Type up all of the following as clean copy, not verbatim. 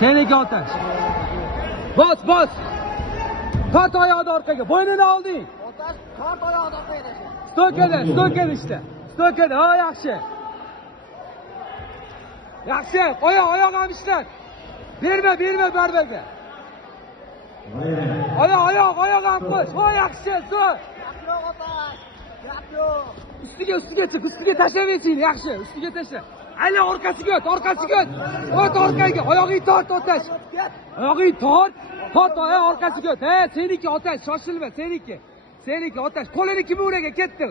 Seniki Otash. Bos, bos. Tort oyoqni orqaga. Bo'ynini olding. Otash tort oyoqni orqaga. Stokada işte. Stokada. Ha, yaxshi. Yaxshi. Oyoq ham ishlat. Berma barbaga. Oyoq ham qo'sh. Ha, yaxshi. Zo'r. Yo'q Otash. Gap yo'q. Ustiga chiq, ustiga tashlamaysin, yaxshi. Ustiga tashla. Ayla orqasiga o't. O't orqaga. Oyog'ingni tort, Otash. Oyog'ingni tort. Tort oyoq orqasiga o't. He, seniki Otash, shoshilma, seniki. Otash. Qo'lini kim uraga ketdi?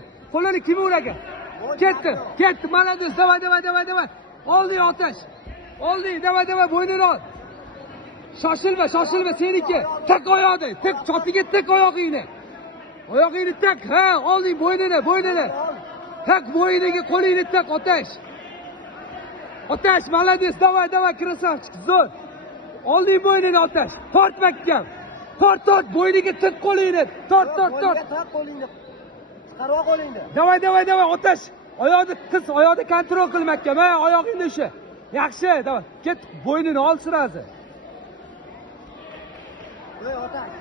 Ketdi. Malades, davay. Olding Otash. Olding, davay, bo'ynini ol. Shoshilma, seniki. Tak oyoqni, tak chopiga tak oyog'ingni. Oyog'ingni tak, ha, olding bo'ynini. Tak bo'yniga qo'lingni tak Otash. Otash, malades, davay, krasavchik, zo'r. Olding bo'ynini Otash. Tort mahkam. Tort, bo'yniga tik qo'lingni. Tort. Qo'lingni. Chiqarib qo'lingni. Davay, Otash. Oyoqni kontrol qil mahkam, ha, oyog'ingni o'sha. Yaxshi, davay. Ket, bo'ynini ol sirazi. Voy Otash.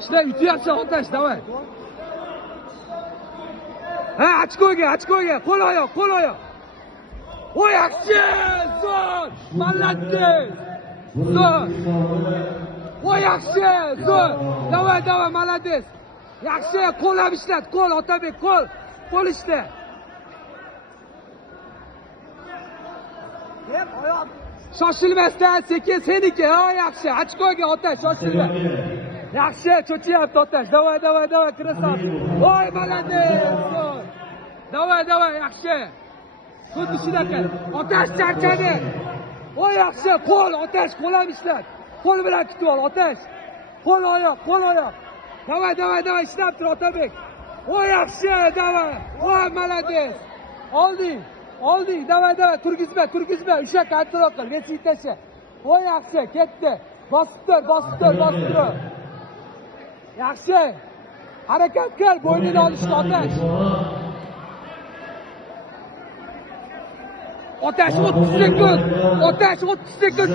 Ishla, yutyapsan Otash, davay. Ha, ochkoga, qo'l oyoq. Voy, yaxshi, zo'r. Malades. Zo'r. Voy, yaxshi, zo'r. Davay, malades. Yaxshi, qo'l ham ishlat, qo'l Otabek, qo'l ishla. Deb oyoq. Shoshilmasdan sekin seniki. Ha, yaxshi. Ochkoga Otash, shoshilma. Yaxshi, cho'chiyapti Otash. Davay, kirasan. Voy, malades. Zo'r. Davay, yaxshi. Xuddi shunaqa. Otash charchadi. Voy, yaxshi, qo'l Otash, qo'l ham ishlat. Qo'l bilan tutib ol Otash. Qo'l oyoq. Davay, ishlab tur Otabek. Voy, yaxshi, davay. Voy, malades. Olding, davay, turgizma. Usha kontrol qil, vesitacha. Voy, yaxshi, ketdi. Bosib tur. Yaxshi. Harakat qil, bo'ynini olishni Otash. Otash 30 sekund.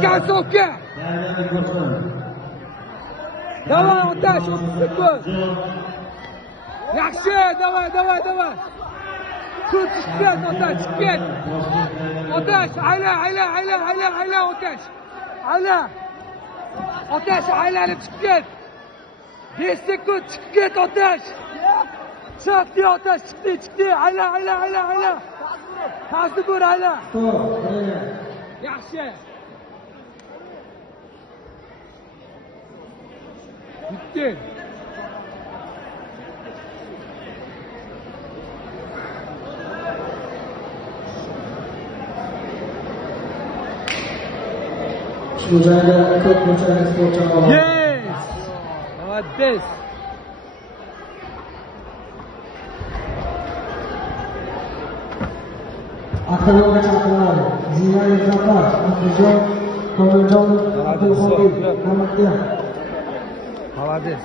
Kontsovka. Davay Otash 30 sekund. Yaxshi, davay. Chiqib Otash, chiqib. Otash, ayla Otash. Otash, aylanib chiqib. 5 sekund chiqib ket Otash. Chiqdi Otash, chiqdi. Ayla. Tasdi ko'r, ayla. Yaxshi. Bitti. Shu joyda ko'p bunchalik sportchi bor. Yes. Молодец. Aqlga chaqiradi. Ziyoyev Zafar, Abdujon, Komiljon, Abdulxoliq, Hamadjon. Молодец.